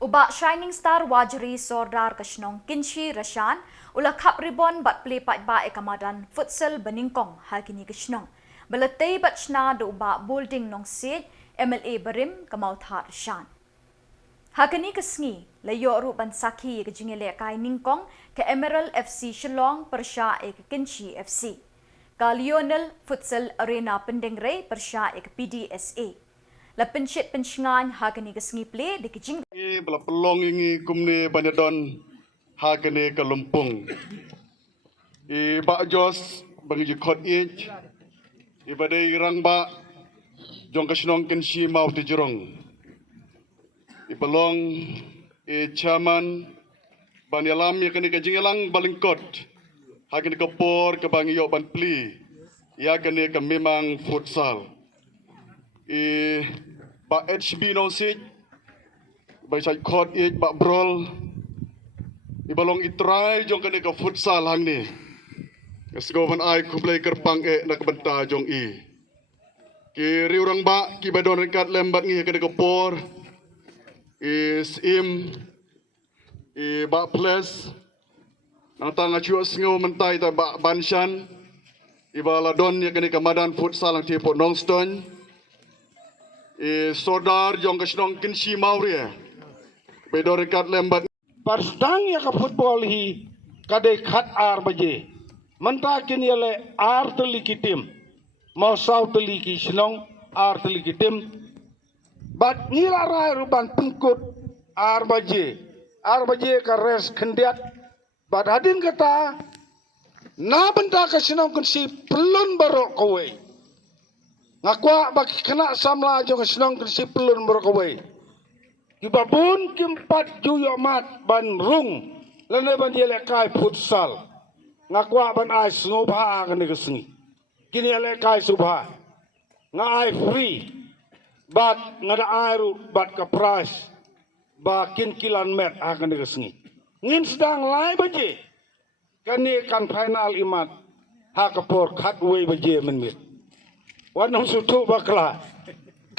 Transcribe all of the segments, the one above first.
Uba Shining Star Wajri Sordar Kashnong Kinshi Rashan Ula Kap Ribon Bat Play Pat Ba Ekamadan Futsal Beningkong Hagini Kashnong Balatay Batchna Do Uba Building Nong Sid MLA Barim Kamauthar Rashan Hagani Kasngi Layo Ruban Saki Kajingile Kai Ningkong Ka Emerald FC Shillong Persha Ek Kinshi FC Ka Lionel Futsal Arena Pendengre Persha Ek PDSA La pensyet pensyengan hagani kesngi play di kijing. Bala pelong ingi kumni banyadon hagani ke Lumpung. Bak Jos bagi jikot ich. Badai rang bak jong kesenong kensi mau tijurong. Pelong chairman banyalam ya kini kejingelang balingkot. Hagani ke por ke bangi yok ban pli. Ya kini ke memang futsal. Bak HB nong sit, bak saya kot bak brol, balong itrai jong kene ke futsal hang ni. Segowan ai kublai kerpang nak benta jong i. Ki riurang bak ki badon rekat lembat ngi kene ke por. Sim bak plus. Nang tanga chuo singo mentai ta bak banshan. Baladon ya kene ke madan futsal ang tipo Nongston. Sordar jong kesenong kinsi mauria. Bedor rekat lembat. Persdang ya ke football hi kadai khat ar baje. Menta kini le ar teliki tim. Mau sau teliki senong ar teliki tim. Bat nila rai ruban pengkut ar baje. Ar baje ka res kendiat. Bat hadin kata na benda ke senong kinsi pelun barok kowe. Ngakwa bagi kena samla jong senong kinsi pelun berkawai. Kibabun kimpat juyo mat ban rung lene ban yelekai futsal. Ngakwa ban ai snobha kene kesengi. Kini yelekai subha. Nga ai free. Bat ngada airu bat ka price. Ba kilan met kene kesengi. Ngin sedang lai baje. Kani kan final imat. Hakapor khatway baje menmit. Wanong sutu bakla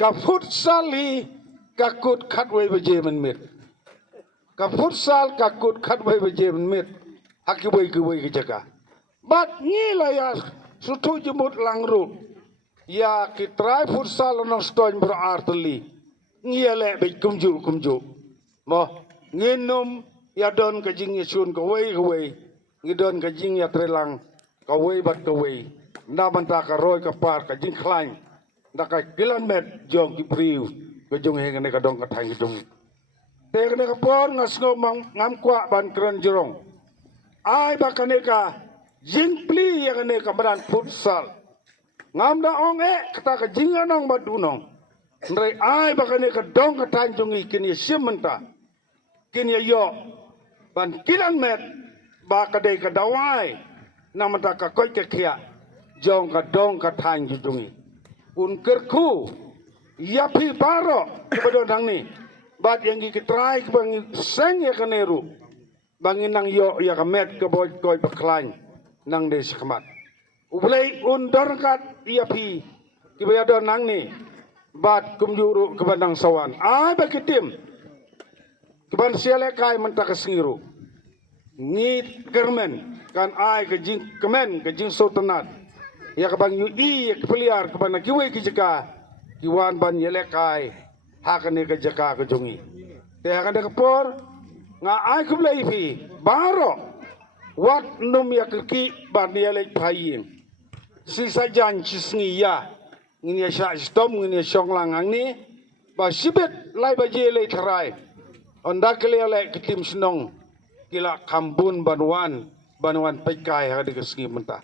ka futsal hi kakut khatway baje menmit ka futsal kakut khatway baje menmit akiway kiway kijaka bat ngila ya sutu jemut langru ya kitrai futsal nong stoin berarteli ngile be kumju mo nginum ya don kajing yasun kaway ngidon kajing ya trelang kaway bat kaway na banta ka roy ka par ka jing klain na ka kilomet jong ki priu ka jong he ne ka dong ka thang jong te ne ka por ngas no mang ngam kwa ban kran jurong ai ba ka ne ka jing pli ya ne ka madan futsal ngam da ong kata ka jing anong madunong ndai ai ba ka ne ka dong ka thang jong i kin ye simenta kin ye yo ban kilomet ba ka de ka dawai na mata ka koi ka khia jong ka dong ka thang jungi un kerku ya pi baro kepada nang ni bat yang ki try ke bang seng ya kaneru bangin nang yo ya kamet ke boy koi baklan nang de sakmat ublai un dorkat ya pi ki bayado nang ni bat kumjuru ke bandang sawan ai ba kitim ke ban siale kai menta ka singiru ngit kermen kan ai ke jing kemen ke jing sultanat ya kabang yudi ya kepeliar kebana kiwe kijaka kiwan ban yelekai hakane kejaka kejongi te hakane kepor nga ai kublai fi baro wat num ya kiki ban yelek phayin si sajan chisngi ya ngini sha stom ngini songlang angni ba sibet lai ba jele tharai onda kele le kitim senong kila kambun banwan pekai hade kesengi mentah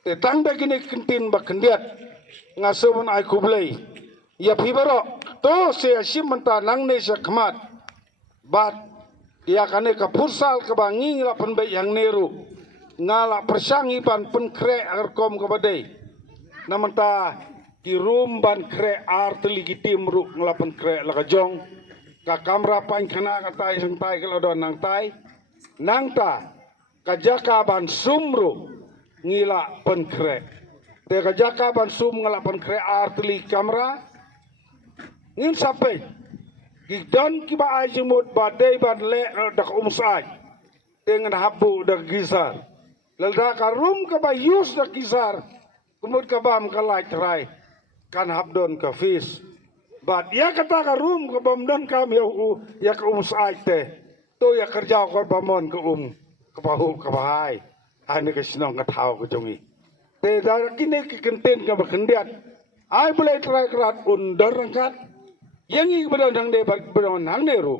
te tang da kini kentin ba kendiat ngasubun ai kublai ya pibaro to se asim menta nang ne sa khamat bat ya kane ka futsal ka bangi la pen be yang neru ngala persangi pan pen kre agar kom ka badai namanta ki rum ban kre arteli gitim ru ngala pen kre la ka jong ka kamera pan khana ka tai sang tai ka don nang tai nang ta ka jaka ban sumru ngila penkre te ka jaka ban sum ngala penkre arteli kamera ngin sampai Gidon kiba ay jumut badai badle dak umsai dengan habu dak gizar. Lalda karum kaba yus dak gizar. Kumut kabam kalai terai kan habdon ka fis. Bad ya kata karum kabam don kam ya ka umsai te. To ya kerja ko bamon ka kapahu kabahai. Ani ka sinong katao ko jongi. Te dar kini kikenten ka bakendiat. Ay boleh terai kerat undar rangkat. Yang ibadah dang de badon hang neru.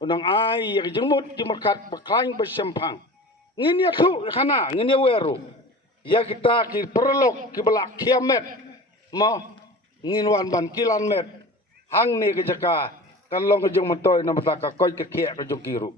Unang ay yak jumut jumakat pakain bersempang. Ngin ya tu kana ngin ya weru. Ya kita ki perlok ki belak kiamet. Mo ngin wan ban kilan met. Hang ne ke jaka kan long ke jung mentoy na mataka koi ke kiak ke jung kiru.